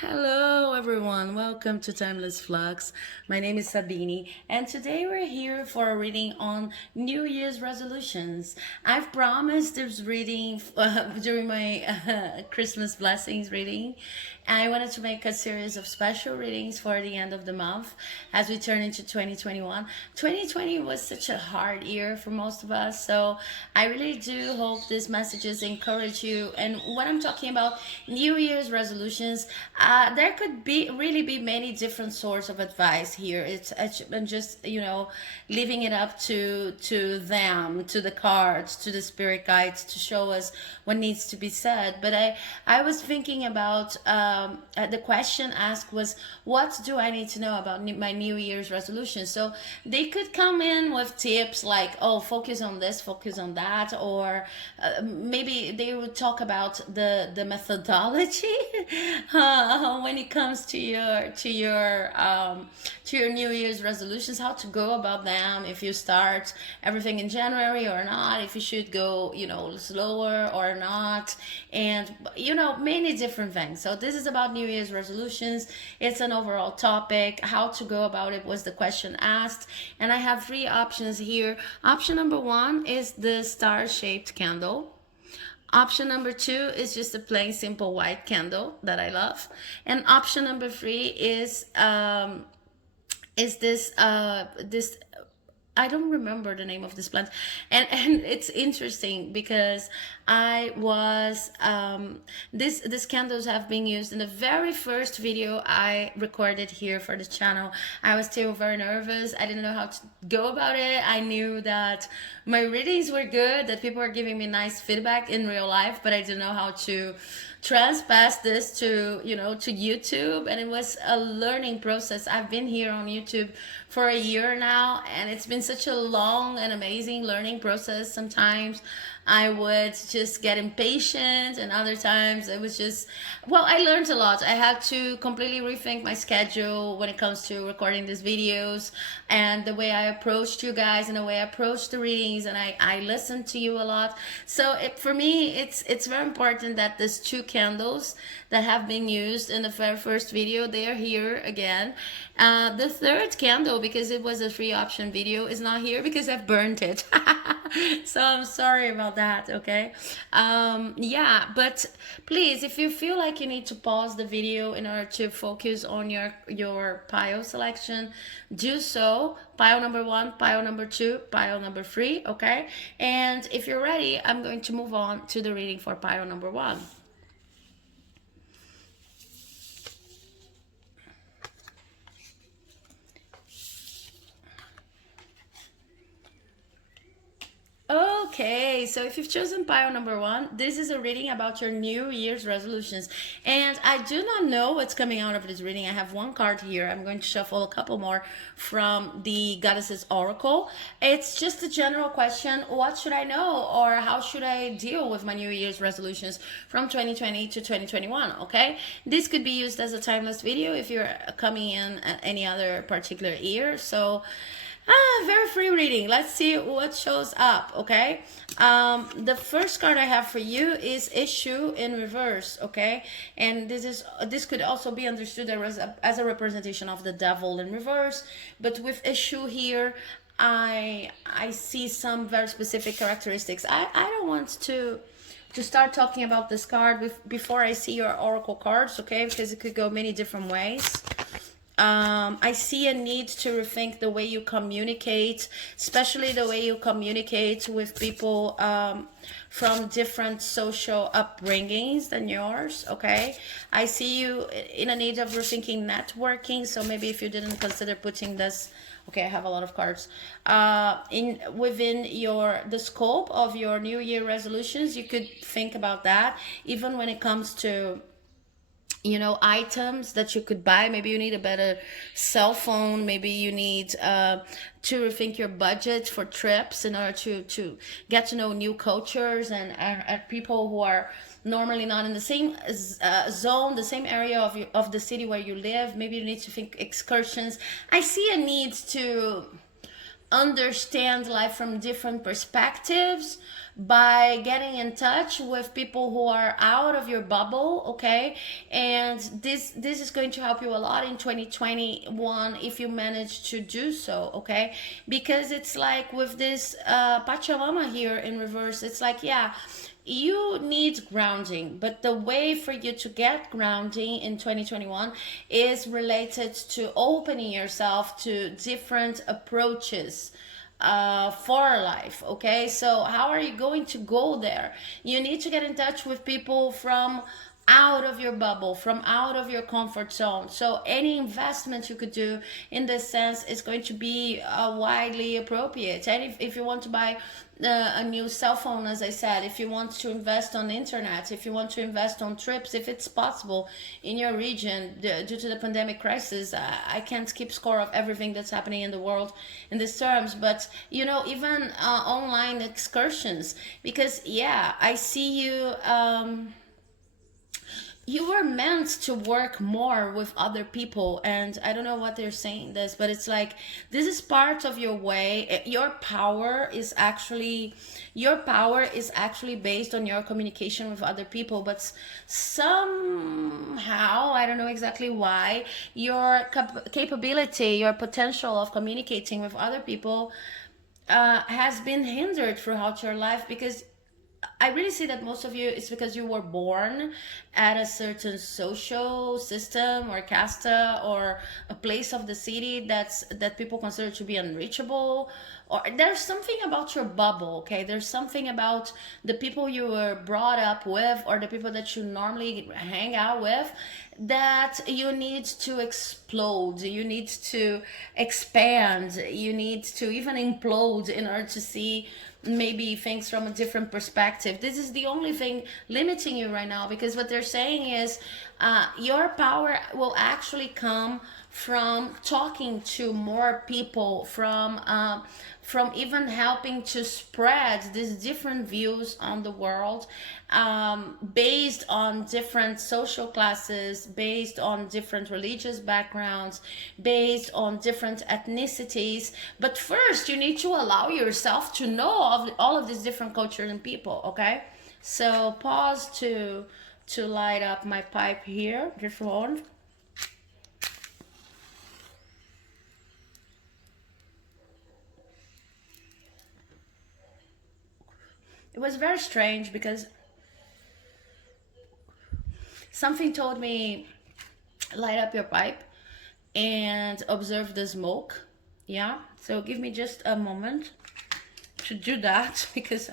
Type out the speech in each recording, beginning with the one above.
Hello, everyone. Welcome to Timeless Flux. My name is Sabine, and today we're here for a reading on New Year's resolutions. I've promised this reading during my Christmas blessings reading. I wanted to make a series of special readings for the end of the month as we turn into 2021. 2020 was such a hard year for most of us, so I really do hope these messages encourage you. And when I'm talking about New Year's resolutions, there could be really be many different sorts of advice here. I'm just leaving it up to them, to the cards, to the spirit guides to show us what needs to be said. But I was thinking about the question asked was, what do I need to know about my New Year's resolution? So they could come in with tips like, oh, focus on this, focus on that, or maybe they would talk about the methodology when it comes to your New Year's resolutions, how to go about them, if you start everything in January or not, if you should go slower or not, and many different things. So this is about New Year's resolutions. It's an overall topic. How to go about it was the question asked, and I have three options here. Option number one is the star-shaped candle. Option number two is just a plain simple white candle that I love. And option number three is this I don't remember the name of this plant, and it's interesting because I was these candles have been used in the very first video I recorded here for the channel. I was still very nervous. I didn't know how to go about it. I knew that my readings were good, that people were giving me nice feedback in real life, but I didn't know how to transpass this to YouTube, and it was a learning process. I've been here on YouTube for a year now, and it's been such a long and amazing learning process. Sometimes I would just get impatient, and other times it was just, well, I learned a lot. I had to completely rethink my schedule when it comes to recording these videos and the way I approached you guys and the way I approached the readings, and I listened to you a lot. So for me, it's very important that these two candles that have been used in the very first video, they are here again. The third candle, because it was a free option video, is not here because I've burnt it. So I'm sorry about that, okay? Yeah, but please, if you feel like you need to pause the video in order to focus on your pile selection, do so. Pile number one, pile number two, pile number three, okay? And if you're ready, I'm going to move on to the reading for pile number one. Okay, so if you've chosen pile number one, this is a reading about your New Year's resolutions. And I do not know what's coming out of this reading. I have one card here. I'm going to shuffle a couple more from the Goddess's Oracle. It's just a general question. What should I know, or how should I deal with my New Year's resolutions from 2020 to 2021, okay? This could be used as a timeless video if you're coming in at any other particular year. So very free reading. Let's see what shows up, okay? The first card I have for you is issue in reverse, okay? And this could also be understood as a representation of the devil in reverse, but with issue here, I see some very specific characteristics. I don't want to start talking about this card before I see your oracle cards, okay? Because it could go many different ways. I see a need to rethink the way you communicate, especially the way you communicate with people from different social upbringings than yours, okay? I see you in a need of rethinking networking, so maybe if you didn't consider putting this, okay, I have a lot of cards, within the scope of your New Year resolutions, you could think about that, even when it comes to items that you could buy. Maybe you need a better cell phone. Maybe you need to rethink your budget for trips in order to get to know new cultures and people who are normally not in the same zone, the same area of the city where you live. Maybe you need to think excursions. I see a need understand life from different perspectives by getting in touch with people who are out of your bubble, okay? And this is going to help you a lot in 2021 if you manage to do so, okay? Because it's like with this Pachamama here in reverse, it's like, yeah, you need grounding, but the way for you to get grounding in 2021 is related to opening yourself to different approaches for life. Okay, so how are you going to go there? You need to get in touch with people from out of your bubble, from out of your comfort zone. So any investment you could do in this sense is going to be widely appropriate. And if you want to buy a new cell phone, as I said, if you want to invest on the internet, if you want to invest on trips, if it's possible in your region, due to the pandemic crisis, I can't keep score of everything that's happening in the world in these terms, but even online excursions, because yeah, I see you. You were meant to work more with other people, and I don't know what they're saying this, but it's like this is part of your way. Your power is actually based on your communication with other people, but somehow I don't know exactly why your capability, your potential of communicating with other people has been hindered throughout your life, because I really see that most of you, it's because you were born at a certain social system or casta or a place of the city that people consider to be unreachable. Or there's something about your bubble, okay? There's something about the people you were brought up with or the people that you normally hang out with that you need to explode, you need to expand, you need to even implode in order to see maybe things from a different perspective. This is the only thing limiting you right now, because what they're saying is your power will actually come from talking to more people, from even helping to spread these different views on the world, based on different social classes, based on different religious backgrounds, based on different ethnicities. But first, you need to allow yourself to know of all of these different cultures and people, okay? So pause to light up my pipe here, just one. It was very strange because something told me light up your pipe and observe the smoke. Yeah, so give me just a moment to do that because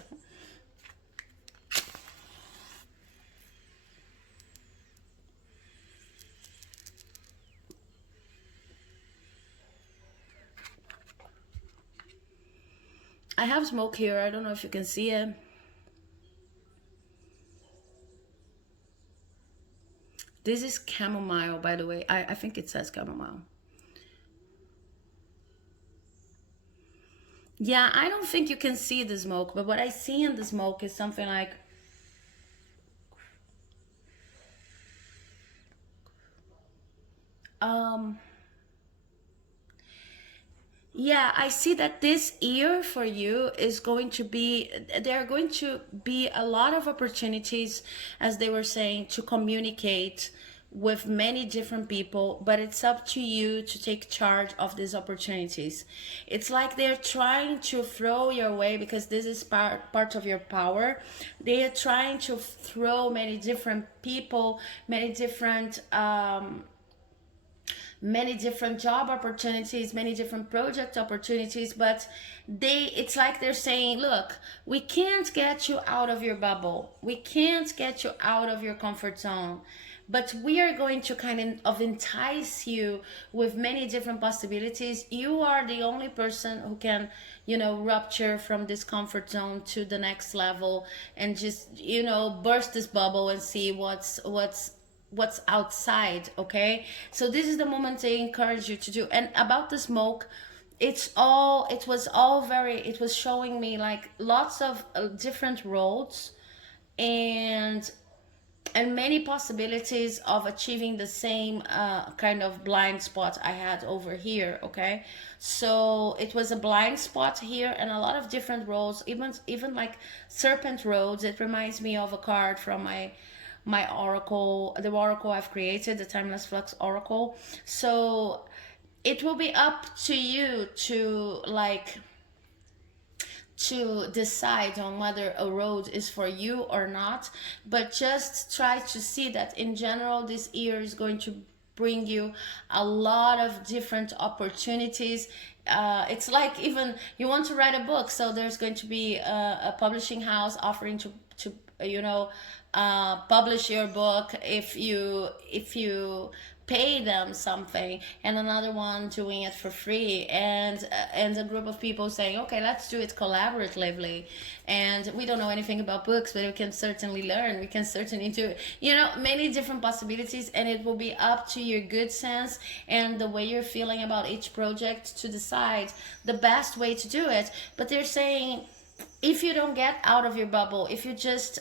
I have smoke here. I don't know if you can see it. This is chamomile, by the way. I think it says chamomile. Yeah, I don't think you can see the smoke, but what I see in the smoke is something like, um, yeah, I see that this year for you is going to be, there are going to be a lot of opportunities, as they were saying, to communicate with many different people, but it's up to you to take charge of these opportunities. It's like they're trying to throw your way, because this is part of your power. They are trying to throw many different people, many different job opportunities, many different project opportunities, but it's like they're saying, look, we can't get you out of your bubble, we can't get you out of your comfort zone, but we are going to kind of entice you with many different possibilities. You are the only person who can, rupture from this comfort zone to the next level and just, burst this bubble and see what's outside. Okay, so this is the moment they encourage you to do. And about the smoke, it was showing me like lots of different roads, and and many possibilities of achieving the same kind of blind spot I had over here. Okay, so it was a blind spot here and a lot of different roads, even like serpent roads. It reminds me of a card from my oracle, the oracle I've created, the Timeless Flux Oracle. So it will be up to you to like to decide on whether a road is for you or not, but just try to see that in general this year is going to bring you a lot of different opportunities. It's like, even you want to write a book, so there's going to be a publishing house offering to you know, publish your book if you pay them something, and another one doing it for free, and a group of people saying, okay, let's do it collaboratively. And we don't know anything about books, but we can certainly learn, we can certainly do, you know, many different possibilities. And it will be up to your good sense and the way you're feeling about each project to decide the best way to do it. But they're saying, if you don't get out of your bubble, if you just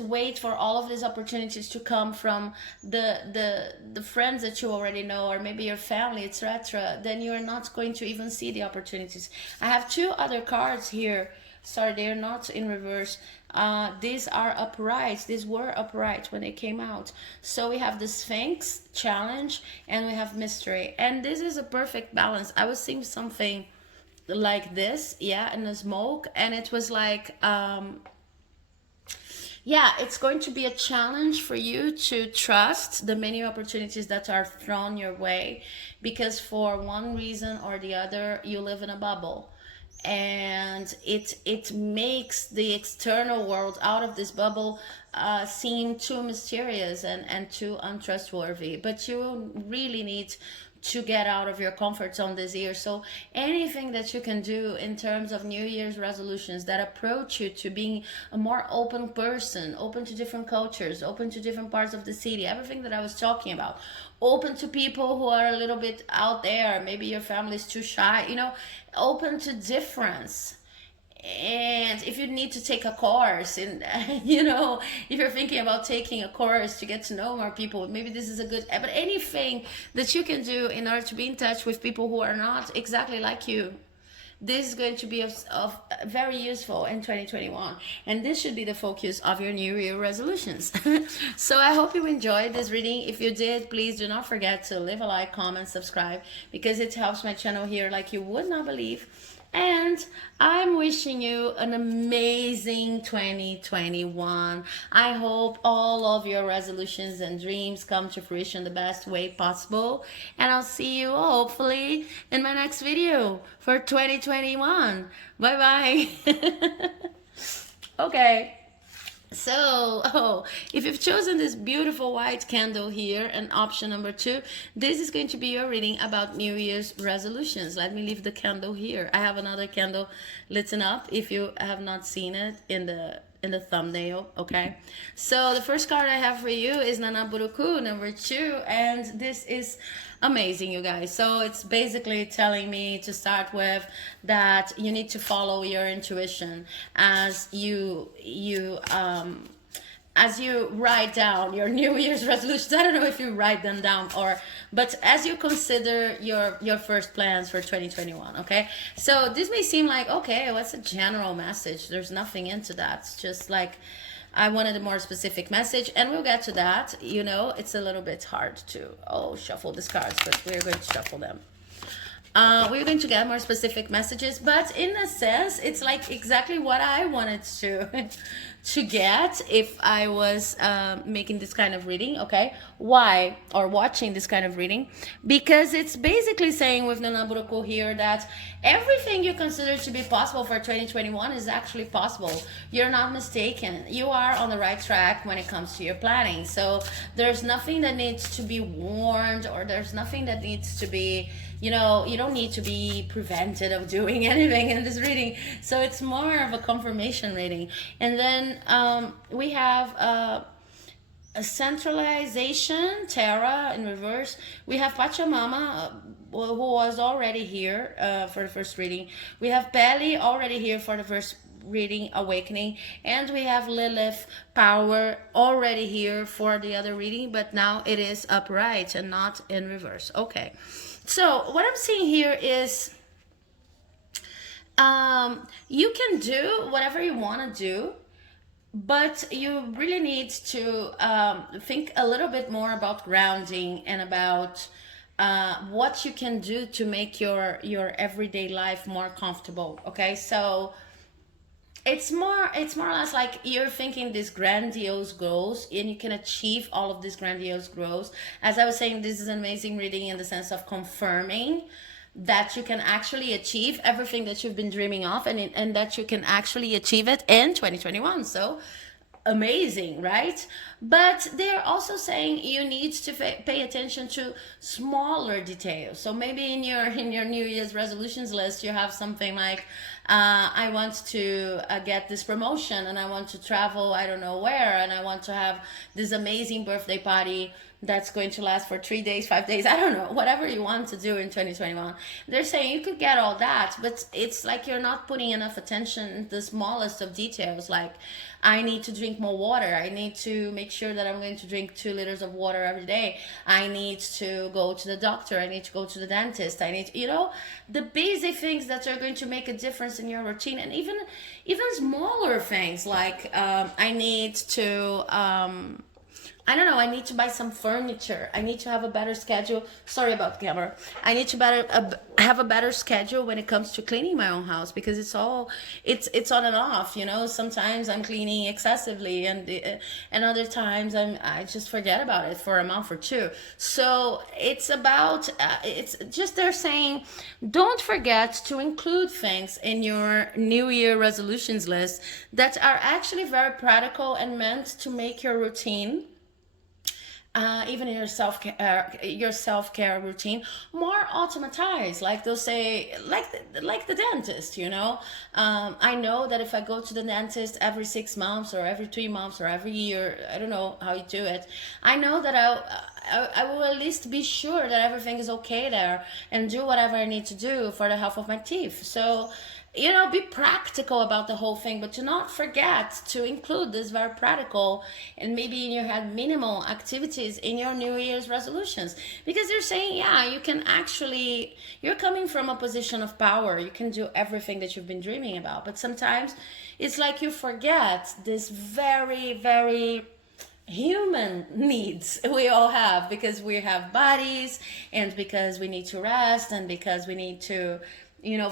wait for all of these opportunities to come from the friends that you already know, or maybe your family, etc., then you're not going to even see the opportunities. I have two other cards here. Sorry, they're not in reverse. These are upright. These were upright when they came out. So we have the Sphinx challenge and we have mystery, and this is a perfect balance. I was seeing something like this, yeah, in the smoke, and it was like, yeah, it's going to be a challenge for you to trust the many opportunities that are thrown your way, because for one reason or the other you live in a bubble, and it makes the external world out of this bubble seem too mysterious and too untrustworthy. But you really need to get out of your comfort zone this year. So anything that you can do in terms of New Year's resolutions that approach you to being a more open person, open to different cultures, open to different parts of the city, everything that I was talking about, open to people who are a little bit out there, maybe your family's too shy, you know, open to difference. And if you need to take a course, and you know, if you're thinking about taking a course to get to know more people, maybe this is a good, but anything that you can do in order to be in touch with people who are not exactly like you, this is going to be of very useful in 2021, and this should be the focus of your New Year resolutions. So I hope you enjoyed this reading. If you did, please do not forget to leave a like, comment, subscribe, because it helps my channel here like you would not believe. And I'm wishing you an amazing 2021. I hope all of your resolutions and dreams come to fruition the best way possible. And I'll see you hopefully in my next video for 2021. Bye bye. Okay. So, if you've chosen this beautiful white candle here and option number 2, this is going to be your reading about New Year's resolutions. Let me leave the candle here. I have another candle lit up if you have not seen it in the thumbnail. Okay, so the first card I have for you is Nanaburuku number 2, and this is amazing, you guys. So it's basically telling me to start with that you need to follow your intuition as you write down your New Year's resolutions. I don't know if you write them down, but as you consider your first plans for 2021. Okay, so this may seem like, okay, what's a general message? There's nothing into that. It's just like, I wanted a more specific message, and we'll get to that. You know, it's a little bit hard to shuffle these cards, but we're going to shuffle them. We're going to get more specific messages, but in a sense, it's like exactly what I wanted to get if I was making this kind of reading. Okay, why, or watching this kind of reading? Because it's basically saying with Nanaburuko here that everything you consider to be possible for 2021 is actually possible. You're not mistaken. You are on the right track when it comes to your planning. So there's nothing that needs to be warned, or there's nothing that needs to be, you know, you don't need to be prevented of doing anything in this reading. So it's more of a confirmation reading. And then we have a centralization, Terra in reverse. We have Pachamama, who was already here for the first reading. We have Pele already here for the first reading, Awakening. And we have Lilith Power already here for the other reading, but now it is upright and not in reverse. Okay. So what I'm seeing here is you can do whatever you want to do, but you really need to think a little bit more about grounding and about what you can do to make your everyday life more comfortable. Okay, so it's more or less like you're thinking these grandiose goals, and you can achieve all of these grandiose goals. As I was saying, this is an amazing reading in the sense of confirming that you can actually achieve everything that you've been dreaming of, and that you can actually achieve it in 2021. So amazing, right? But they're also saying you need to pay attention to smaller details. So maybe in your New Year's resolutions list, you have something like, I want to get this promotion, and I want to travel, I don't know where, and I want to have this amazing birthday party that's going to last for 3 days, 5 days, I don't know, whatever you want to do in 2021. They're saying you could get all that, but it's like you're not putting enough attention in the smallest of details. Like, I need to drink more water. I need to make sure that I'm going to drink 2 liters of water every day. I need to go to the doctor. I need to go to the dentist. I need to, the basic things that are going to make a difference in your routine. And even smaller things like, I need to, I don't know, I need to buy some furniture. I need to have a better schedule. Sorry about the camera. I need to have a better schedule when it comes to cleaning my own house, because it's on and off, Sometimes I'm cleaning excessively, and other times I just forget about it for a month or two. So it's about it's just, they're saying don't forget to include things in your New Year resolutions list that are actually very practical and meant to make your routine, even in your self-care routine, more automatized. Like they'll say, like the dentist, I know that if I go to the dentist every 6 months or every 3 months or every year, I don't know how you do it, I know that I will at least be sure that everything is okay there, and do whatever I need to do for the health of my teeth. So be practical about the whole thing, but do not forget to include this very practical and maybe in your head minimal activities in your New Year's resolutions. Because they're saying, yeah, you can actually, you're coming from a position of power. You can do everything that you've been dreaming about. But sometimes it's like you forget this very, very human needs we all have, because we have bodies, and because we need to rest, and because we need to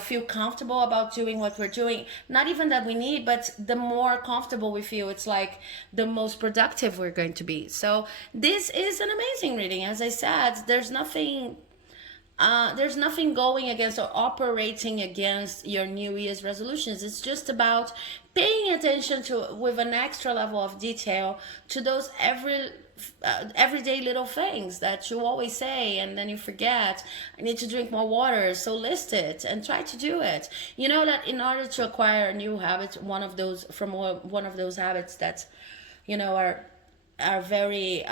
feel comfortable about doing what we're doing. Not even that we need, but the more comfortable we feel, it's like the most productive we're going to be. So this is an amazing reading. As I said, there's nothing going against or operating against your New Year's resolutions. It's just about paying attention to, with an extra level of detail, to those everyday little things that you always say and then you forget. I need to drink more water, so list it and try to do it. You know that in order to acquire a new habit, one of those habits that are very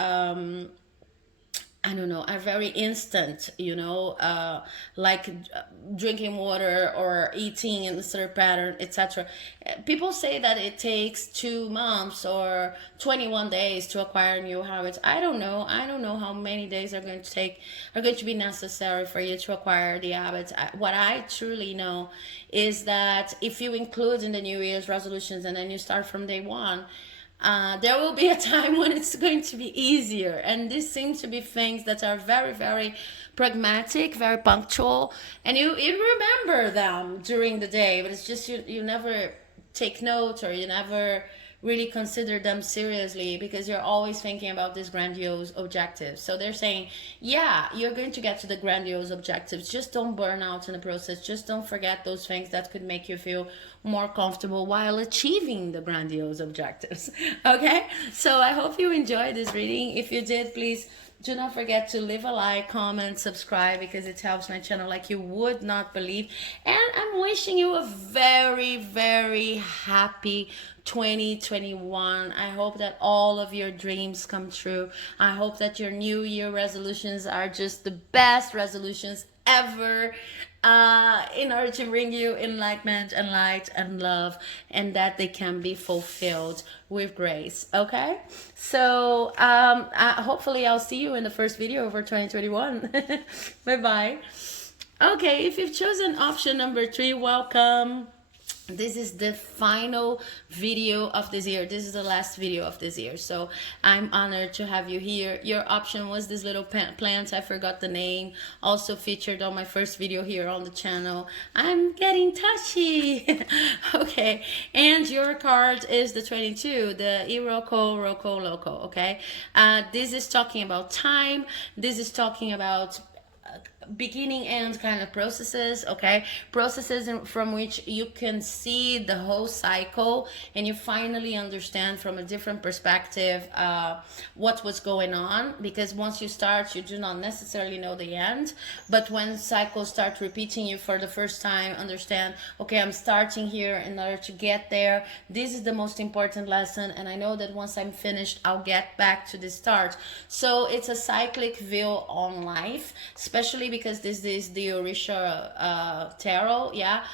I don't know, are very instant, like drinking water or eating in a certain pattern, etc. People say that it takes 2 months or 21 days to acquire new habits. I don't know how many days are going to be necessary for you to acquire the habits. What I truly know is that if you include in the New Year's resolutions and then you start from day one, there will be a time when it's going to be easier. And these seem to be things that are very, very pragmatic, very punctual, and you remember them during the day, but it's just you never take note, or you never really consider them seriously, because you're always thinking about these grandiose objectives. So they're saying, yeah, you're going to get to the grandiose objectives, just don't burn out in the process. Just don't forget those things that could make you feel more comfortable while achieving the grandiose objectives. Okay, so I hope you enjoyed this reading. If you did, please Do not forget to leave a like, comment, subscribe, because it helps my channel like you would not believe. And I'm wishing you a very, very happy 2021. I hope that all of your dreams come true. I hope that your new year resolutions are just the best resolutions ever, in order to bring you enlightenment and light and love, and that they can be fulfilled with grace. Okay, so hopefully I'll see you in the first video for 2021. Bye bye. Okay, if you've chosen option number 3, welcome. This is the final video of this year. This is the last video of this year, so I'm honored to have you here. Your option was this little plant, I forgot the name, also featured on my first video here on the channel. I'm getting touchy. Okay, and your card is the 22, the Iroko Roko Loco. Okay, this is talking about time. This is talking about beginning end kind of processes. Okay, processes from which you can see the whole cycle, and you finally understand from a different perspective what was going on, because once you start, you do not necessarily know the end, but when cycles start repeating, you for the first time understand, okay, I'm starting here in order to get there. This is the most important lesson, and I know that once I'm finished, I'll get back to the start. So it's a cyclic view on life, especially because this is the Orisha tarot. Yeah.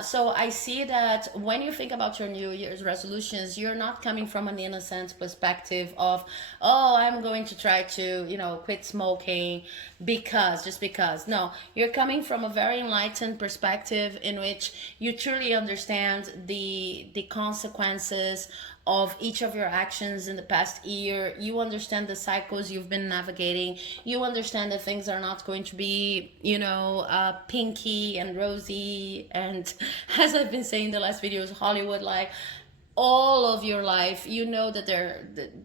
So I see that when you think about your New Year's resolutions, you're not coming from an innocent perspective of, oh, I'm going to try to, quit smoking just because. No, you're coming from a very enlightened perspective in which you truly understand the consequences of each of your actions in the past year. You understand the cycles you've been navigating. You understand that things are not going to be, pinky and rosy, and as I've been saying in the last videos, Hollywood like all of your life. You know that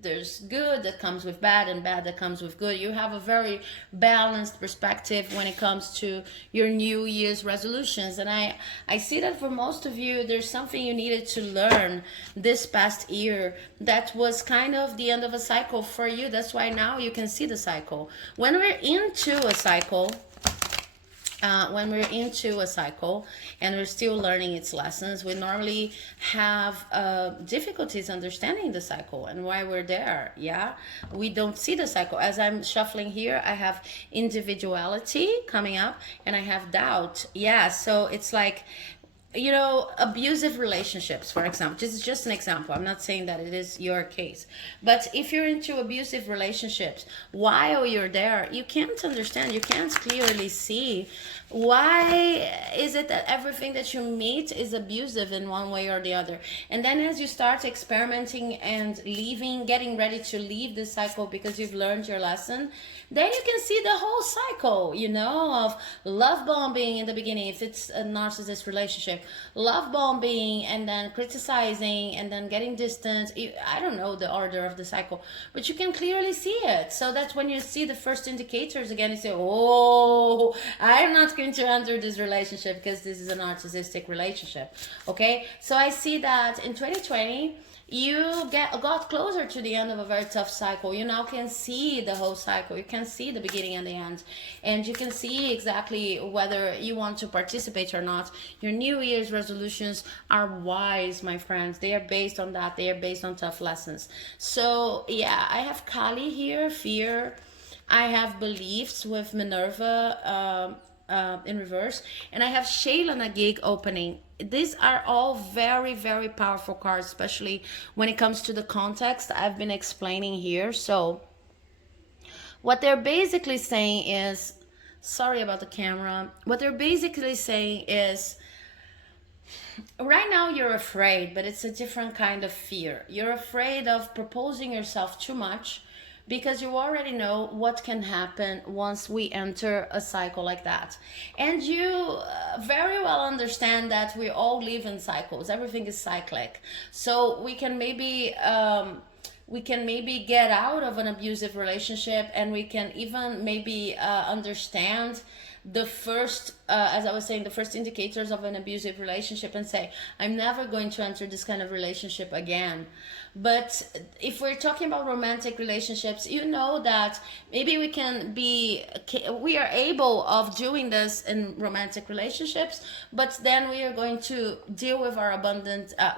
there's good that comes with bad and bad that comes with good. You have a very balanced perspective when it comes to your New Year's resolutions. And I see that for most of you, there's something you needed to learn this past year that was kind of the end of a cycle for you. That's why now you can see the cycle. When we're into a cycle, and we're still learning its lessons, we normally have difficulties understanding the cycle and why we're there. Yeah, we don't see the cycle. As I'm shuffling here, I have individuality coming up, and I have doubt. Yeah, so it's like, abusive relationships, for example. This is just an example. I'm not saying that it is your case. But if you're into abusive relationships, while you're there, you can't understand, you can't clearly see why is it that everything that you meet is abusive in one way or the other. And then as you start experimenting and leaving, getting ready to leave this cycle because you've learned your lesson, then you can see the whole cycle, of love bombing in the beginning, if it's a narcissist relationship, love bombing, and then criticizing, and then getting distant. I don't know the order of the cycle, but you can clearly see it. So that's when you see the first indicators again, you say, oh, I'm not going to enter this relationship because this is a narcissistic relationship. Okay, so I see that in 2020, you got closer to the end of a very tough cycle. You now can see the whole cycle. You can see the beginning and the end, and you can see exactly whether you want to participate or not. Your New Year's resolutions are wise, my friends. They are based on that. They are based on tough lessons. So yeah, I have Kali here, fear. I have beliefs with Minerva in reverse, and I have Shayla Nagig opening. These are all very, very powerful cards, especially when it comes to the context I've been explaining here. So what they're basically saying is, sorry about the camera, what they're basically saying is, right now you're afraid, but it's a different kind of fear. You're afraid of proposing yourself too much, because you already know what can happen once we enter a cycle like that. And you very well understand that we all live in cycles. Everything is cyclic. So we can maybe get out of an abusive relationship, and we can even maybe understand the first as I was saying, the first indicators of an abusive relationship and say, I'm never going to enter this kind of relationship again. But if we're talking about romantic relationships, you know that maybe we are able of doing this in romantic relationships, but then we are going to deal with our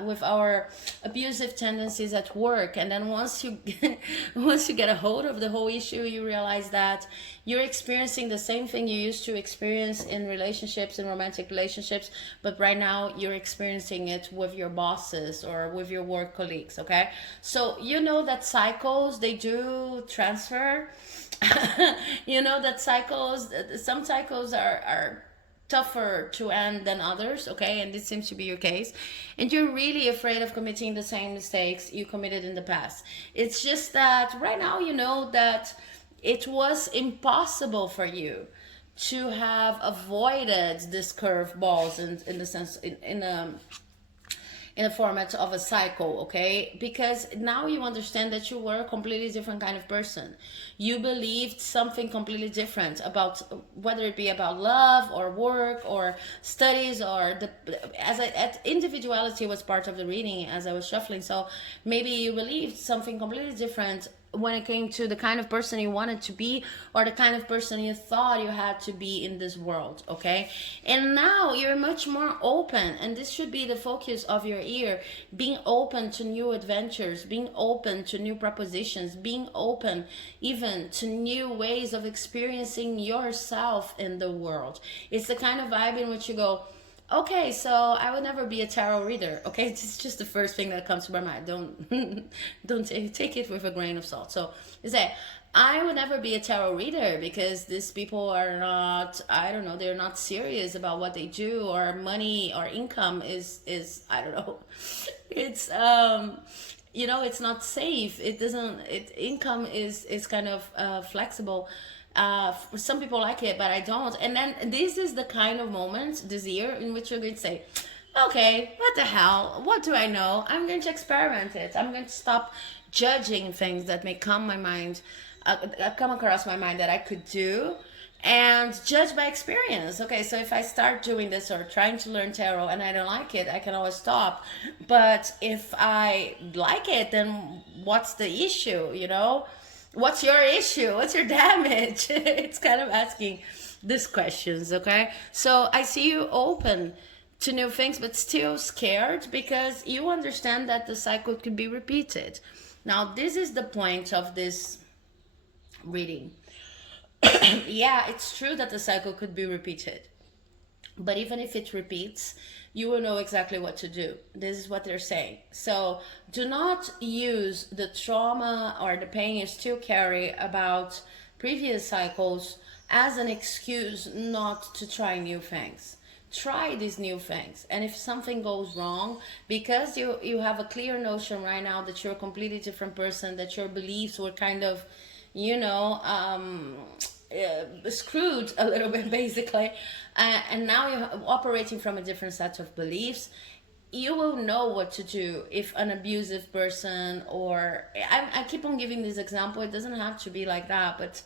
with our abusive tendencies at work. And then once you once you get a hold of the whole issue, you realize that you're experiencing the same thing you used to experience in relationships, in romantic relationships, but right now you're experiencing it with your bosses or with your work colleagues. Okay, so you know that cycles, they do transfer. You know that some cycles are tougher to end than others. Okay, and this seems to be your case, and you're really afraid of committing the same mistakes you committed in the past. It's just that right now you know that it was impossible for you to have avoided this curveballs in the sense in the format of a cycle, okay? Because now you understand that you were a completely different kind of person. You believed something completely different about, whether it be about love or work or studies or individuality was part of the reading as I was shuffling. So maybe you believed something completely different when it came to the kind of person you wanted to be or the kind of person you thought you had to be in this world, okay? And now you're much more open, and this should be the focus of your year, being open to new adventures, being open to new propositions, being open even to new ways of experiencing yourself in the world. It's the kind of vibe in which you go, okay, so I would never be a tarot reader. Okay, it's just the first thing that comes to my mind. Don't take it with a grain of salt. So you say, I would never be a tarot reader because these people are not, I don't know, they're not serious about what they do, or money or income is I don't know. It's you know, it's not safe. It doesn't. Income is kind of flexible. Some people like it, but I don't. And then this is the kind of moment this year in which you're going to say, okay, what the hell? What do I know? I'm going to experiment it. I'm going to stop judging things that may come my mind, come across my mind that I could do, and judge by experience. Okay, so if I start doing this or trying to learn tarot and I don't like it, I can always stop. But if I like it, then what's the issue, you know? What's your issue? What's your damage? It's kind of asking these questions, okay? So I see you open to new things, but still scared because you understand that the cycle could be repeated. Now, this is the point of this reading. Yeah, it's true that the cycle could be repeated. But even if it repeats, you will know exactly what to do. This is what they're saying. So do not use the trauma or the pain you still carry about previous cycles as an excuse not to try new things. Try these new things. And if something goes wrong, because you have a clear notion right now that you're a completely different person, that your beliefs were kind of, you know, screwed a little bit basically, and now you're operating from a different set of beliefs, you will know what to do if an abusive person, or I keep on giving this example, it doesn't have to be like that, but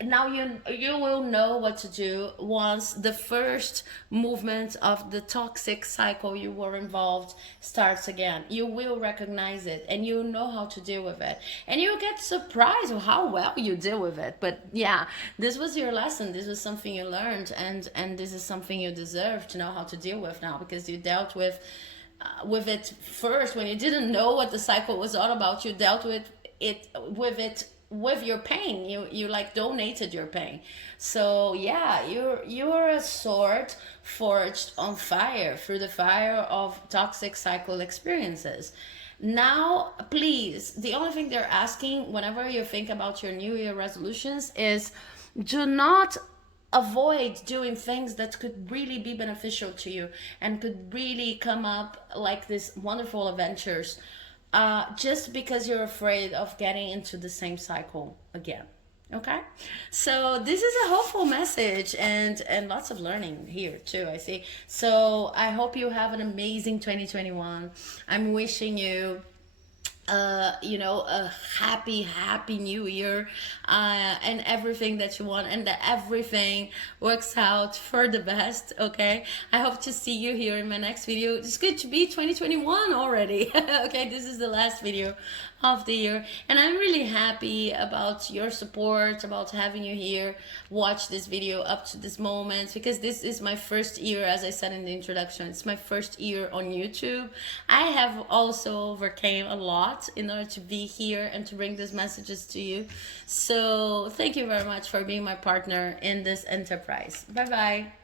now you will know what to do once the first movement of the toxic cycle you were involved starts again. You will recognize it and you know how to deal with it, and you get surprised how well you deal with it. But yeah, this was your lesson, this was something you learned, and this is something you deserve to know how to deal with now, because you dealt with it first when you didn't know what the cycle was all about. You dealt with it with your pain. You like donated your pain. So yeah, you're a sword forged on fire through the fire of toxic cycle experiences. Now please, the only thing they're asking whenever you think about your new year resolutions is, do not avoid doing things that could really be beneficial to you and could really come up like these wonderful adventures, just because you're afraid of getting into the same cycle again. Okay, so this is a hopeful message, and lots of learning here too, I see. So I hope you have an amazing 2021. I'm wishing you you know, a happy new year, and everything that you want, and that everything works out for the best. Okay, I hope to see you here in my next video. It's good to be 2021 already. Okay, this is the last video of the year, and I'm really happy about your support, about having you here watch this video up to this moment, because this is my first year, as I said in the introduction. It's my first year on YouTube. I have also overcame a lot in order to be here and to bring these messages to you. So thank you very much for being my partner in this enterprise. Bye bye.